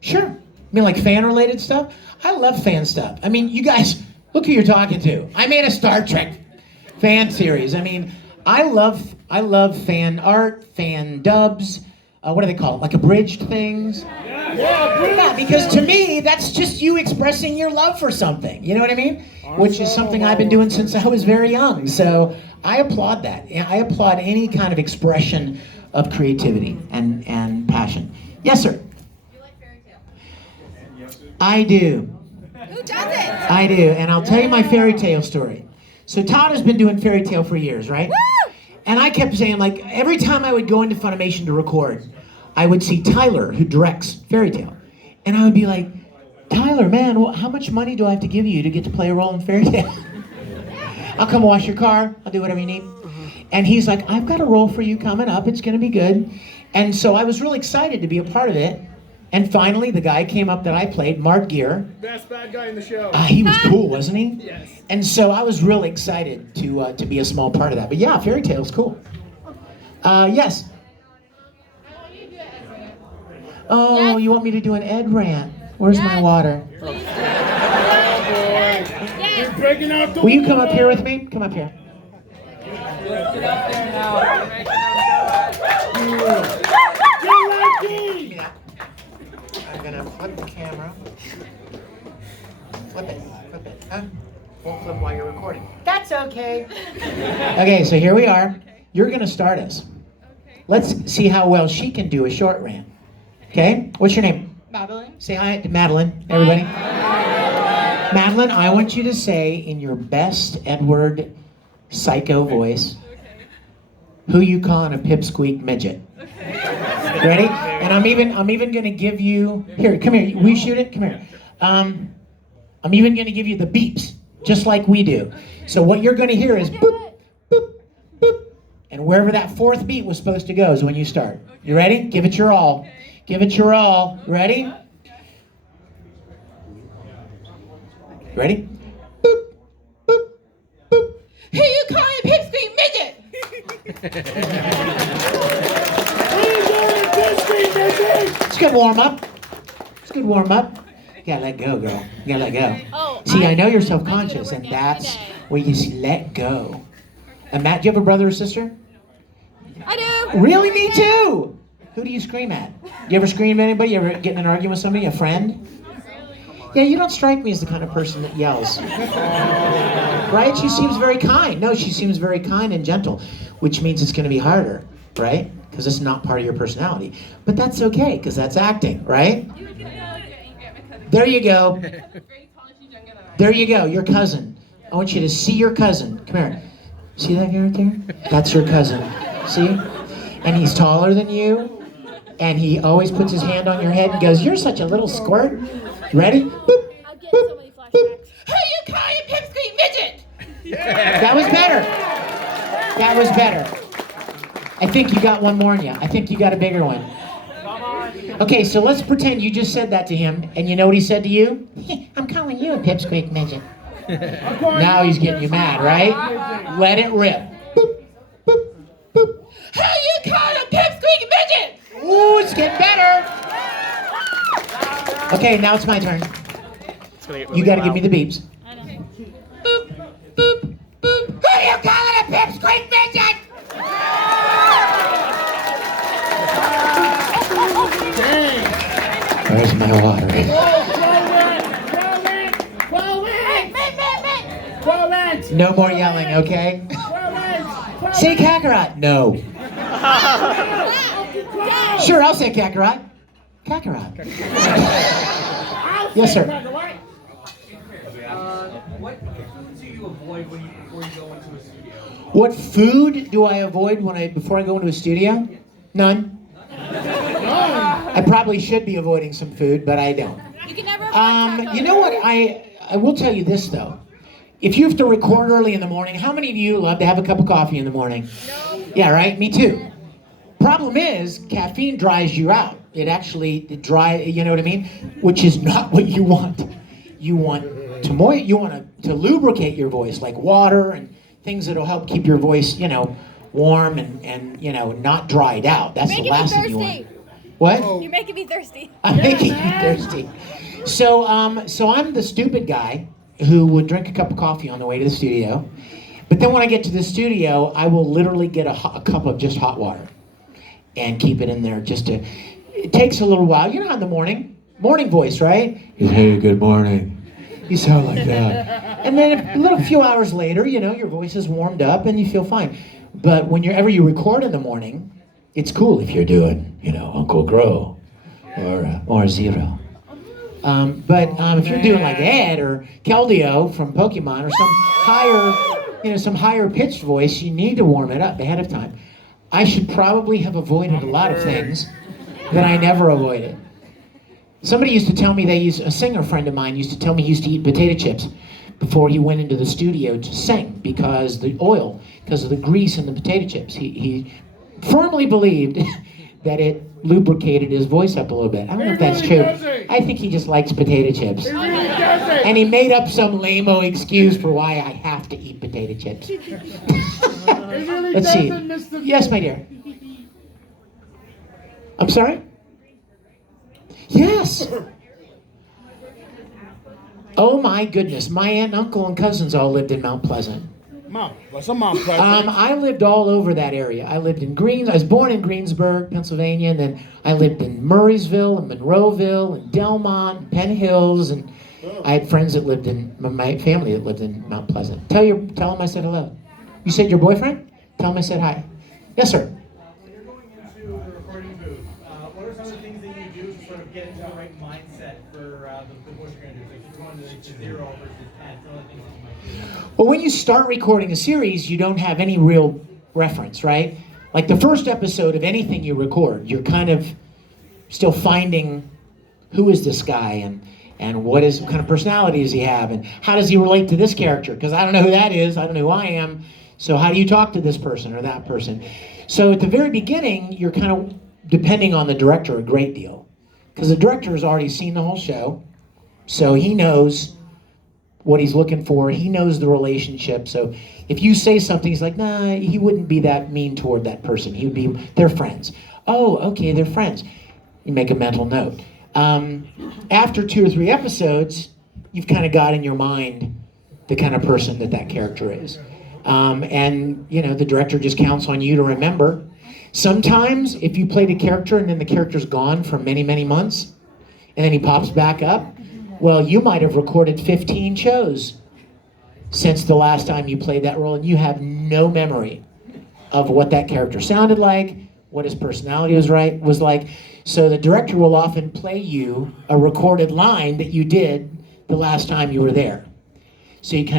Sure. I mean, like fan-related stuff? I love fan stuff. I mean, you guys, look who you're talking to. I made a Star Trek fan series. I mean, I love fan art, fan dubs. What do they call it? Like abridged things? Yeah, because to me, that's just you expressing your love for something. You know what I mean? Which is something I've been doing since I was very young. So I applaud that. I applaud any kind of expression of creativity and passion. Yes, sir. I do. Who doesn't? I do, and I'll tell you my fairy tale story. So Todd has been doing fairy tale for years, right? Woo! And I kept saying, like, every time I would go into Funimation to record, I would see Tyler, who directs fairy tale. And I would be like, Tyler, man, how much money do I have to give you to get to play a role in fairy tale? I'll come wash your car, I'll do whatever you need. And he's like, I've got a role for you coming up, it's gonna be good. And so I was really excited to be a part of it. And finally, the guy came up that I played, Mark Gear. Best bad guy in the show. He was cool, wasn't he? Yes. And so I was really excited to be a small part of that. But yeah, fairy tale's cool. Yes. Oh, you want me to do an Ed rant? Where's my water? You're breaking out the Will you come up here with me? Come up here. Get up there now. Give me that. I'm gonna flip the camera. Flip it. Huh? Won't flip while you're recording. That's okay. Okay, so here we are. You're gonna start us. Let's see how well she can do a short rant. Okay? What's your name? Madeline. Say hi to Madeline, everybody. Madeline, I want you to say in your best Edward psycho voice, who you calling a pipsqueak midget. Ready? And I'm even gonna give you, here, come here, will you shoot it? Come here. I'm even gonna give you the beeps, just like we do. So what you're gonna hear is boop, boop, boop. And wherever that fourth beat was supposed to go is when you start. You ready? Give it your all. Give it your all. Ready? Ready? Boop, boop, boop. Who you calling a pipsqueak midget? It's a good warm up. It's a good warm up. You gotta let go, girl. You gotta let go. Oh, See, I know you're self-conscious, and that's where you just let go. And Matt, do you have a brother or sister? I do. Really? Me too. Who do you scream at? You ever scream at anybody? You ever get in an argument with somebody? A friend? Yeah, you don't strike me as the kind of person that yells. Right? She seems very kind. No, she seems very kind and gentle, which means it's going to be harder, right? Because it's not part of your personality. But that's okay, because that's acting, right? There you go. There you go, your cousin. I want you to see your cousin. Come here. See that guy right there? That's your cousin. See? And he's taller than you. And he always puts his hand on your head and goes, you're such a little squirt. Ready? Boop, boop, boop. Who you calling a pipsqueak midget? That was better. That was better. I think you got one more in you. I think you got a bigger one. Okay, so let's pretend you just said that to him, and you know what he said to you? I'm calling you a pipsqueak midget. Now he's getting you mad, right? Let it rip. Boop, boop, boop. Who you calling a pipsqueak midget? Ooh, it's getting better. Okay, now it's my turn. You gotta give me the beeps. Boop, boop, boop. Who you calling a pipsqueak midget? Where's my water? No more yelling, okay? Say Kakarot. No. Sure, I'll say Kakarot. Kakarot. Yes, sir. What food do you avoid before you go into a studio? What food do I avoid before I go into a studio? None. I probably should be avoiding some food, but I don't. You can never avoid You know what? I will tell you this though. If you have to record early in the morning, how many of you love to have a cup of coffee in the morning? No. Yeah, right? Me too. Problem is, caffeine dries you out. It you know what I mean? Which is not what you want. You want to lubricate your voice, like water and things that'll help keep your voice, warm and not dried out. That's the last thing you want. What? You're making me thirsty. I'm making you thirsty. So I'm the stupid guy who would drink a cup of coffee on the way to the studio. But then when I get to the studio, I will literally get a cup of just hot water and keep it in there it takes a little while. You know how in the morning voice, right? Hey, good morning. You sound like that. And then a few hours later, your voice is warmed up and you feel fine. But whenever you record in the morning, it's cool if you're doing, Uncle Grow or Zero. But if you're doing like Ed or Keldeo from Pokemon or some higher pitched voice, you need to warm it up ahead of time. I should probably have avoided a lot of things that I never avoided. Somebody used to tell me a singer friend of mine used to tell me he used to eat potato chips before he went into the studio to sing because of the grease in the potato chips. He firmly believed that it lubricated his voice up a little bit. I don't know if that's true. I think he just likes potato chips. And he made up some lame-o excuse for why I have to eat potato chips. Let's see. Yes, my dear. I'm sorry? Yes. Oh my goodness. My aunt, uncle, and cousins all lived in Mount Pleasant. Mom, what's a Mount Pleasant? I lived all over that area. I was born in Greensburg, Pennsylvania, and then I lived in Murraysville and Monroeville and Delmont and Penn Hills, and I had friends that lived my family that lived in Mount Pleasant. Tell them I said hello. You said your boyfriend? Tell him I said hi. Yes, sir. When you're going into the recording booth, what are some of the things that you do to sort of get into the right mindset for the voice you're going to do? Like if you're going to 0 versus 10, some of the things that you might do. Well, when you start recording a series, you don't have any real reference, right? Like the first episode of anything you record, you're kind of still finding who is this guy and what kind of personality does he have and how does he relate to this character? Because I don't know who that is, I don't know who I am. So how do you talk to this person or that person? So at the very beginning, you're kind of depending on the director a great deal. Because the director has already seen the whole show, so he knows what he's looking for. He knows the relationship. So if you say something, he's like, nah, he wouldn't be that mean toward that person. He would be, they're friends. Oh, okay, they're friends. You make a mental note. After 2 or 3 episodes, you've kind of got in your mind the kind of person that character is. And the director just counts on you to remember. Sometimes if you played a character and then the character's gone for many, many months, and then he pops back up, well, you might have recorded 15 shows since the last time you played that role, and you have no memory of what that character sounded like, what his personality was like. So the director will often play you a recorded line that you did the last time you were there. So you kind of